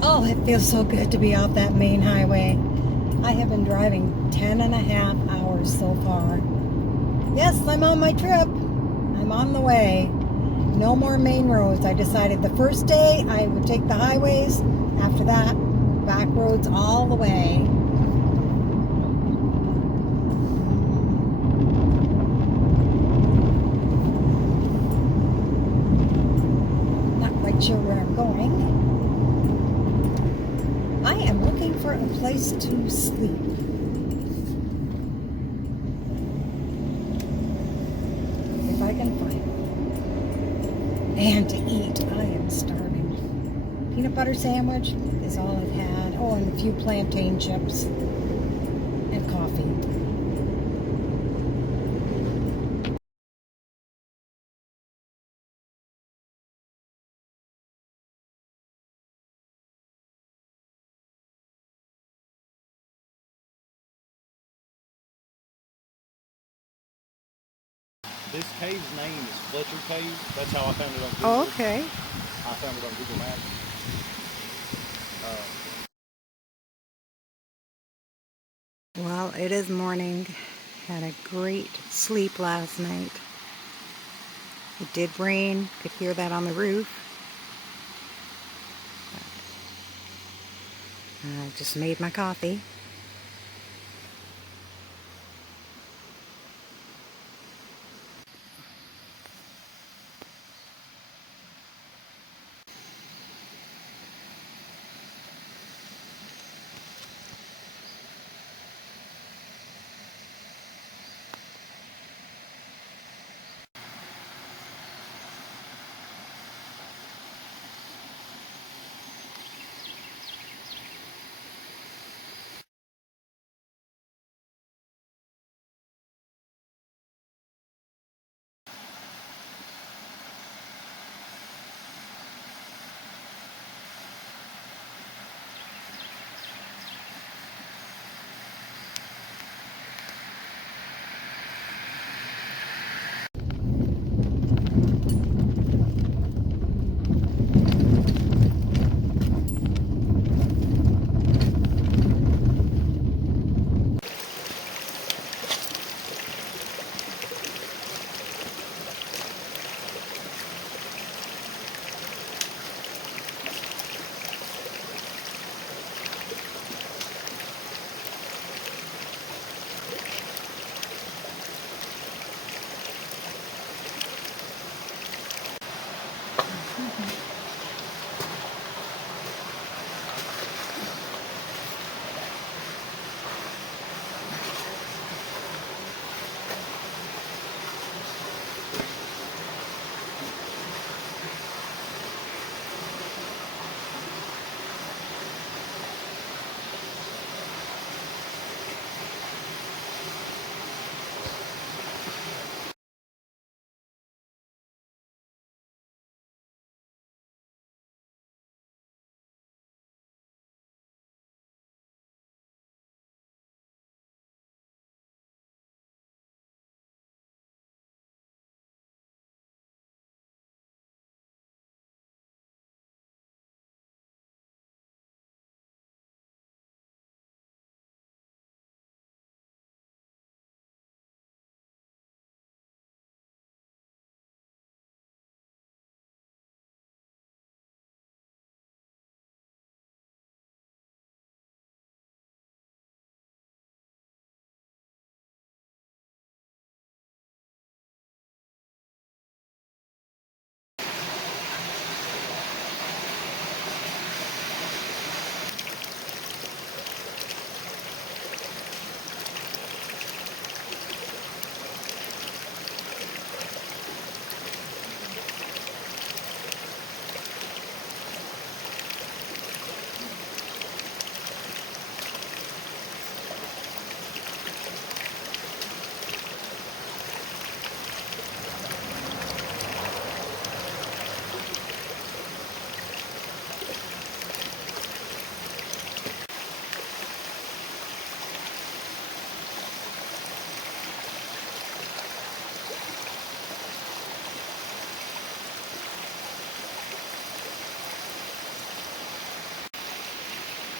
Oh, it feels so good to be off that main highway. I have been driving 10 and a half hours so far. Yes, I'm on my trip. I'm on the way. No more main roads. I decided the first day I would take the highways. After that, back roads all the way. Not quite sure where I'm going. I am looking for a place to sleep. If I can find it. And to eat. I am starving. Peanut butter sandwich is all I've had. Oh, and a few plantain chips and coffee. This cave's name is Fletcher Cave. That's how I found it on Oh, Google. okay. I found it on Google Maps. Well, it is morning. Had a great sleep last night. It did rain. Could hear that on the roof. I just made my coffee.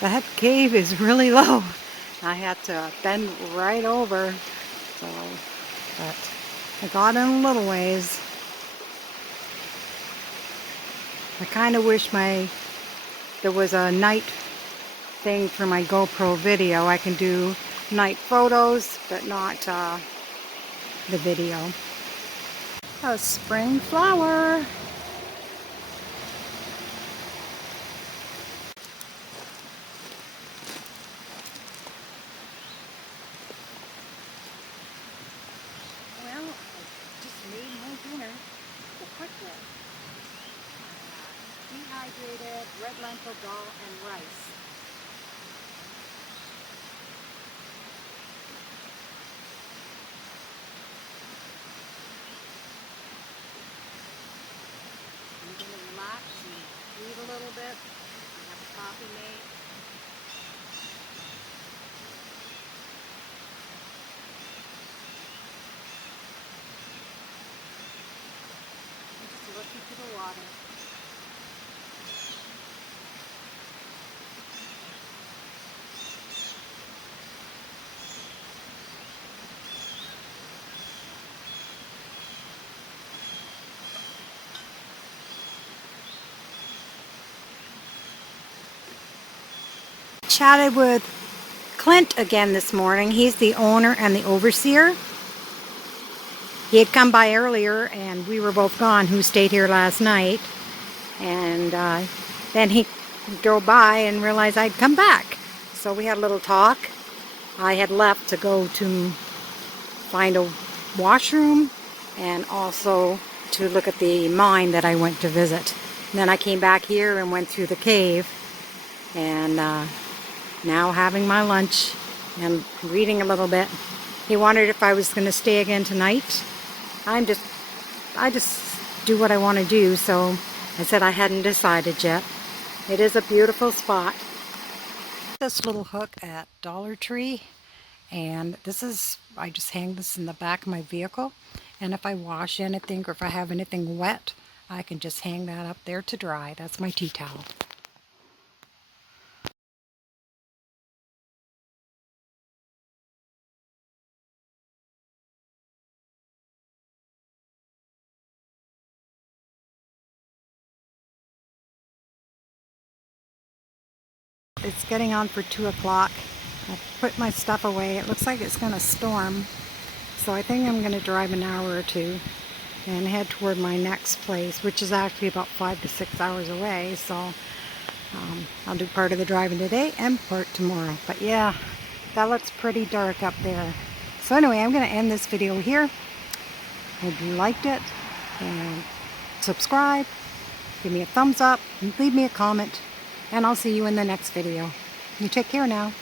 That cave is really low. I had to bend right over, so, but I got in a little ways. I kind of wish there was a night thing for my GoPro video. I can do night photos, but not the video. A spring flower. Well, I just made my dinner. The quick one. Dehydrated red lentil dal and rice. I'm going to relax and read a little bit. I have coffee made. I'm just looking to the water. Chatted with Clint again this morning. He's the owner and the overseer. He had come by earlier and we were both gone, who stayed here last night. And then he drove by and realized I'd come back. So we had a little talk. I had left to go to find a washroom and also to look at the mine that I went to visit. And then I came back here and went through the cave. And now having my lunch and reading a little bit. He wondered if I was going to stay again tonight. I just do what I want to do, so I said I hadn't decided yet. It is a beautiful spot. This little hook at Dollar Tree, and I just hang this in the back of my vehicle, and if I wash anything or if I have anything wet, I can just hang that up there to dry. That's my tea towel. It's getting on for 2 o'clock. I put my stuff away. It looks like it's going to storm. So I think I'm going to drive an hour or two and head toward my next place, which is actually about 5 to 6 hours away. So I'll do part of the driving today and part tomorrow. But yeah, that looks pretty dark up there. So anyway, I'm going to end this video here. If you liked it, and subscribe, give me a thumbs up, leave me a comment. And I'll see you in the next video. You take care now.